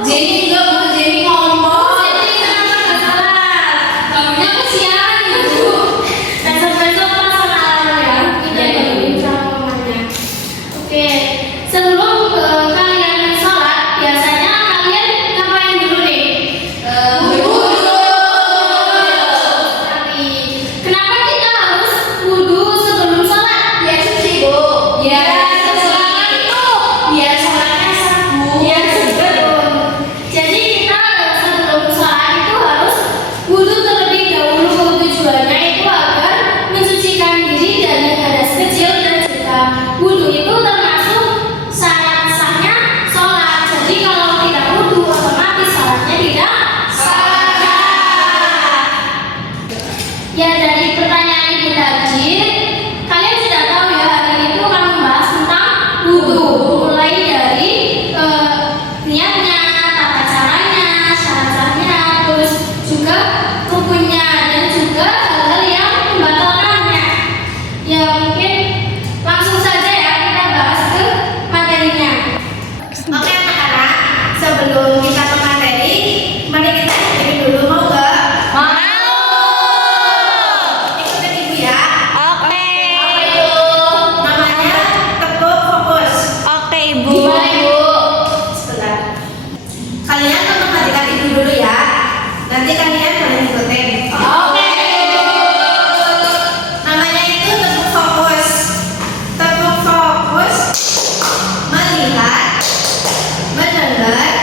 Jenny juga Bu, Jenny ngomong. Jenny kenapa nggak salah? Kamunya kesian Ibu. Besok-besok laksanakan ya. Kita bantuin sama mamanya. Oke, sebelum kalian sholat, biasanya kalian ngapain dulu nih? Wudu dulu. Tapi kenapa kita harus wudu sebelum sholat? Biar suci Bu. Biar sholat itu, biar sholatnya sah Bu. Biar seger. Jadi kita sebelum sholat itu harus wudu terlebih dahulu. Tujuannya itu agar mensucikan diri dari hadas kecil dan juga wudu itu termasuk syarat sahnya sholat. Jadi kalau tidak wudu otomatis sholatnya tidak sah. Ya, dari pertanyaan Ibu tadi, kalian sudah tahu ya hari ini tuh akan membahas tentang wudu, mulai dari niatnya, tata caranya, syarat sahnya, terus juga rukunnya dan juga hal-hal yang membatalkannya. Ya mungkin langsung saja ya kita bahas ke materinya. Oke anak-anak, sebelum kita ke materi, mari kita cek dulu, mau nggak? Mau. Ikutin Ibu ya. Oke. Apa itu? Namanya tekuk fokus. Oke, Ibu. Gimana Ibu? Sebentar. Kalian memperhatikan Ibu dulu ya. Nanti kalian boleh ikutin. Oke. Namanya itu tekuk fokus. Tekuk fokus melihat, mendengar,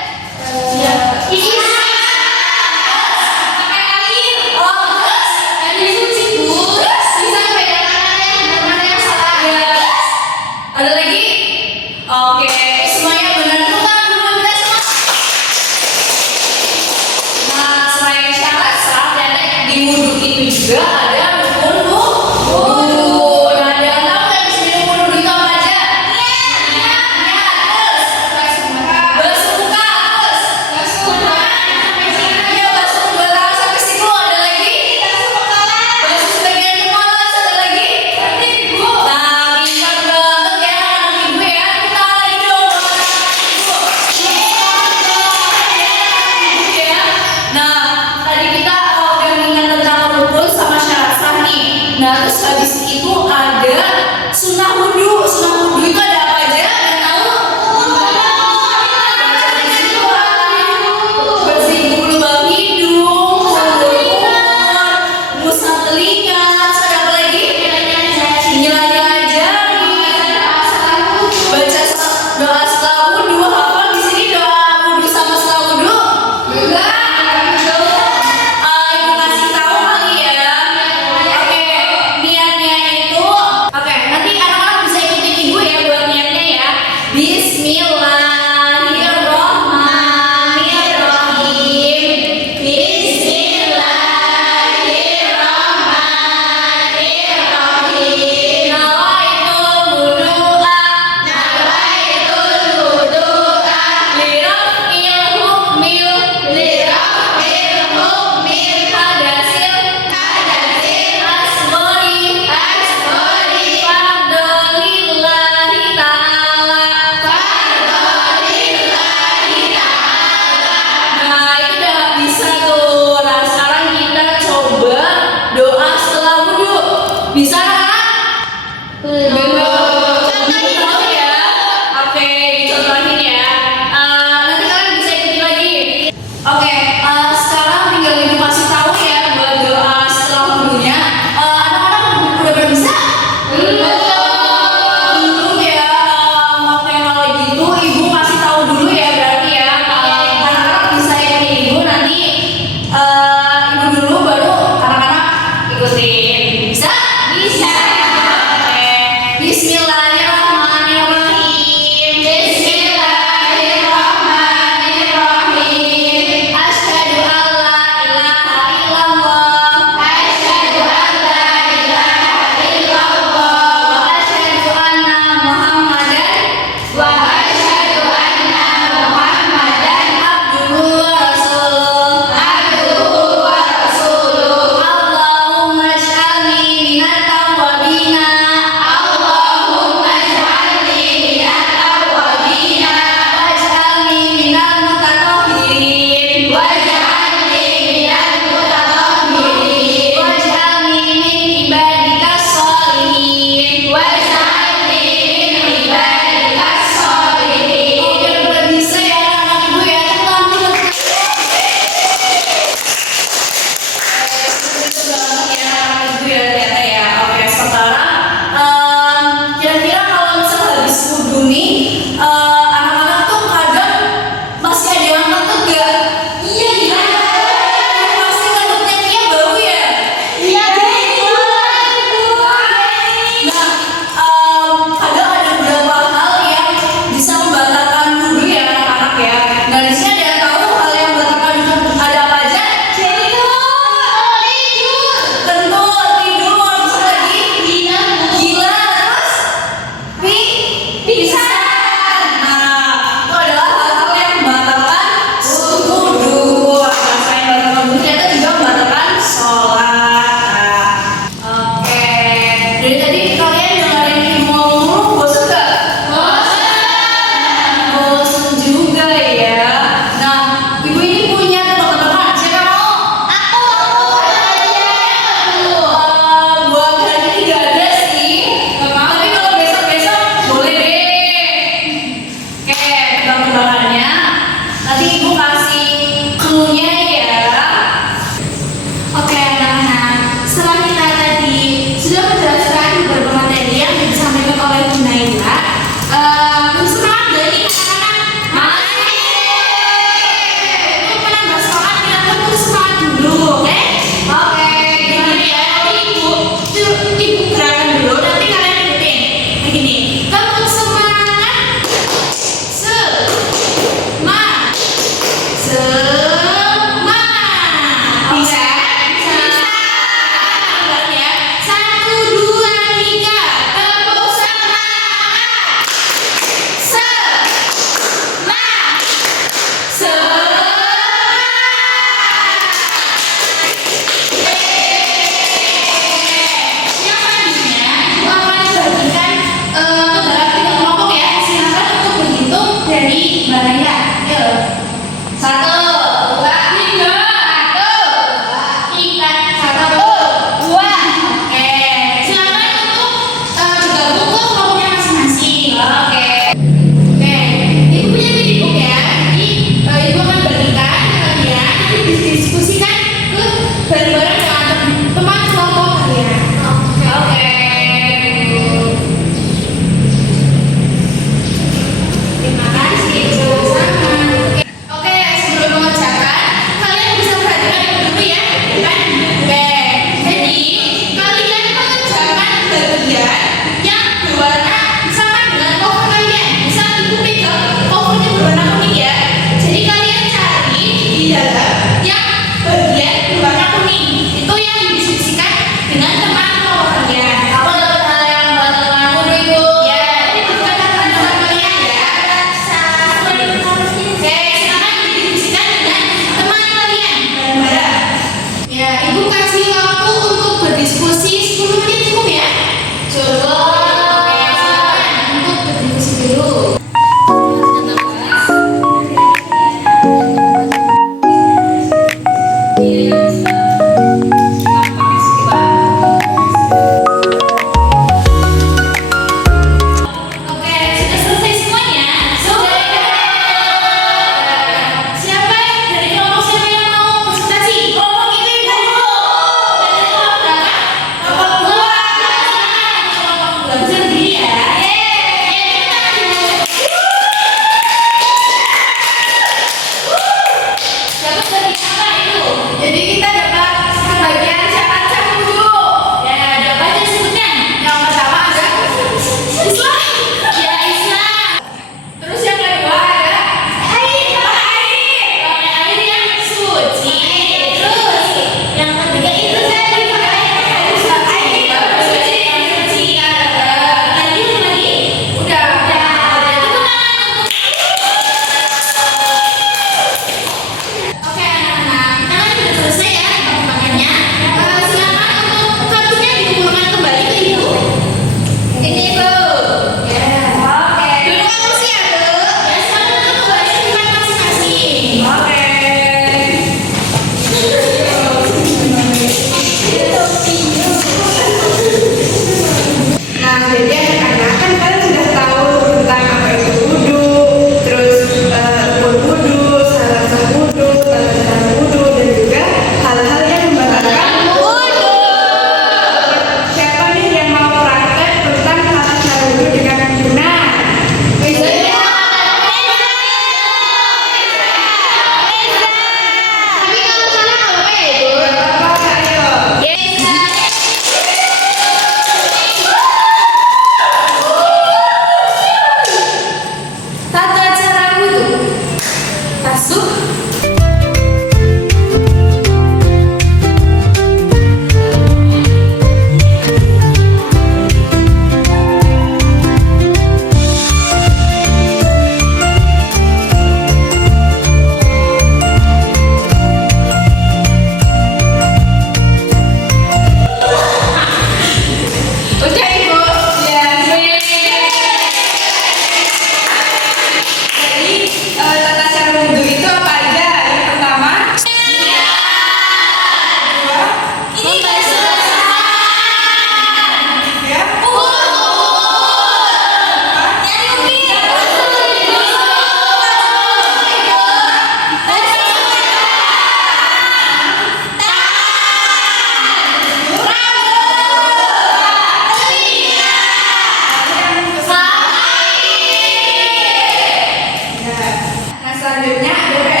Nah, selanjutnya ada